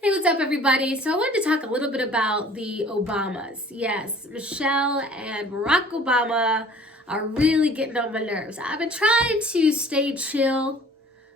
Hey, what's up, everybody? So I wanted to talk a little bit about the Obamas. Yes, Michelle and Barack Obama are really getting on my nerves. I've been trying to stay chill,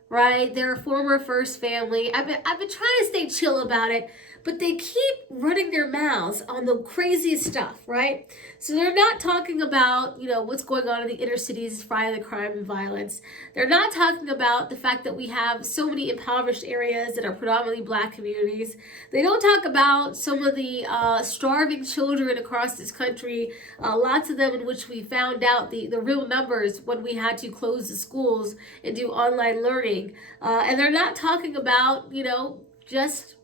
right? They're a former first family. I've been trying to stay chill about it, but they keep running their mouths on the craziest stuff, right? So they're not talking about, what's going on in the inner cities, violent crime and violence. They're not talking about the fact that we have so many impoverished areas that are predominantly black communities. They don't talk about some of the starving children across this country, lots of them in which we found out the real numbers when we had to close the schools and do online learning. And they're not talking about, just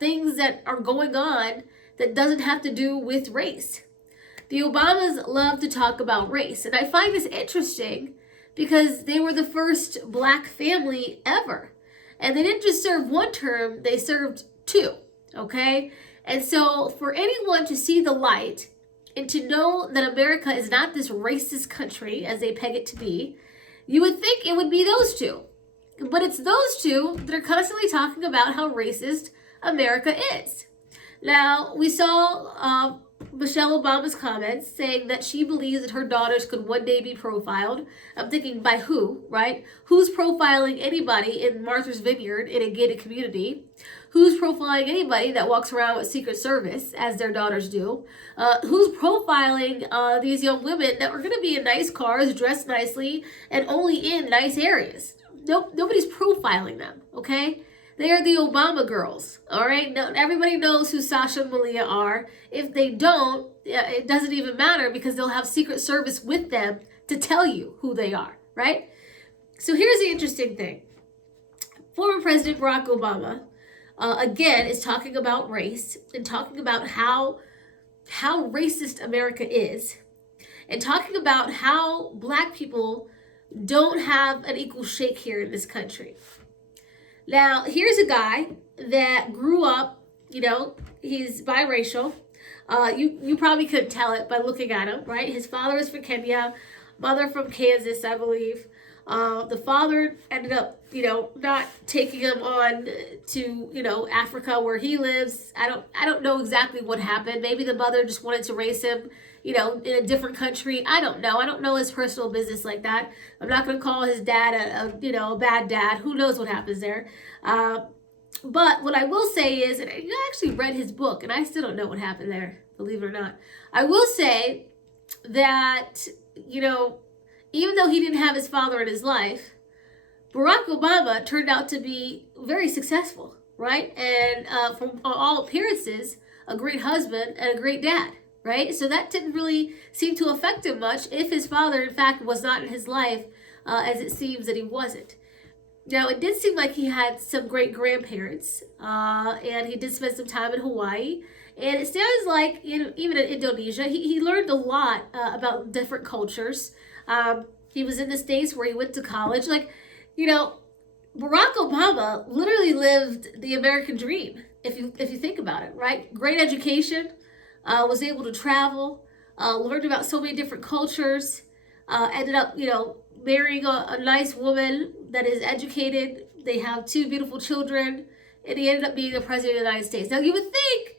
things that are going on that doesn't have to do with race. The Obamas love to talk about race, and I find this interesting because they were the first black family ever. And they didn't just serve one term, they served two, okay? And so for anyone to see the light and to know that America is not this racist country as they peg it to be, you would think it would be those two. But it's those two that are constantly talking about how racist America is. Now, we saw Michelle Obama's comments saying that she believes that her daughters could one day be profiled. I'm thinking, by who, right? Who's profiling anybody in Martha's Vineyard in a gated community? Who's profiling anybody that walks around with Secret Service, as their daughters do? Who's profiling these young women that are going to be in nice cars, dressed nicely, and only in nice areas? Nobody's profiling them, okay? They are the Obama girls, all right? Now, everybody knows who Sasha and Malia are. If they don't, it doesn't even matter because they'll have Secret Service with them to tell you who they are, right? So here's the interesting thing. Former President Barack Obama, again, is talking about race and talking about how racist America is and talking about how black people don't have an equal shake here in this country. Now, here's a guy that grew up, he's biracial. You probably couldn't tell it by looking at him, right? His father is from Kenya, mother from Kansas, I believe. The father ended up, not taking him on to, Africa where he lives. I don't know exactly what happened. Maybe the mother just wanted to raise him, in a different country. I don't know. I don't know his personal business like that. I'm not going to call his dad a bad dad. Who knows what happens there? But what I will say is, and I actually read his book, and I still don't know what happened there, believe it or not. I will say that, even though he didn't have his father in his life, Barack Obama turned out to be very successful, right? And from all appearances, a great husband and a great dad, right? So that didn't really seem to affect him much if his father, in fact, was not in his life, as it seems that he wasn't. Now, it did seem like he had some great grandparents, and he did spend some time in Hawaii. And it sounds like, even in Indonesia, he learned a lot about different cultures. He was in the States where he went to college. Barack Obama literally lived the American dream, if you think about it, right? Great education, was able to travel, learned about so many different cultures, ended up, marrying a nice woman that is educated. They have two beautiful children, and he ended up being the president of the United States. Now, you would think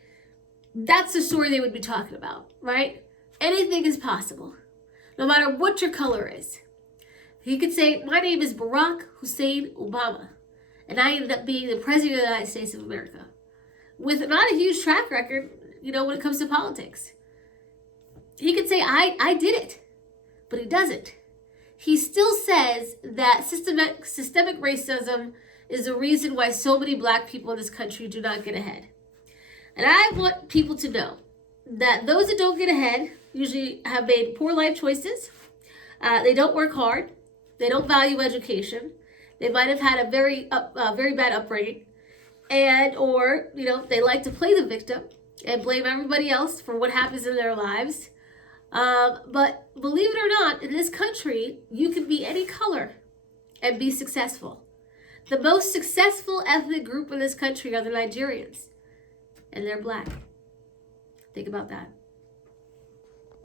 that's the story they would be talking about, right? Anything is possible, no matter what your color is. He could say, my name is Barack Hussein Obama, and I ended up being the president of the United States of America, with not a huge track record, when it comes to politics. He could say, I did it, but he doesn't. He still says that systemic racism is the reason why so many black people in this country do not get ahead. And I want people to know that those that don't get ahead usually have made poor life choices. They don't work hard. They don't value education. They might have had a very bad upbringing, or they like to play the victim and blame everybody else for what happens in their lives. But believe it or not, in this country, you can be any color and be successful. The most successful ethnic group in this country are the Nigerians, and they're black. Think about that.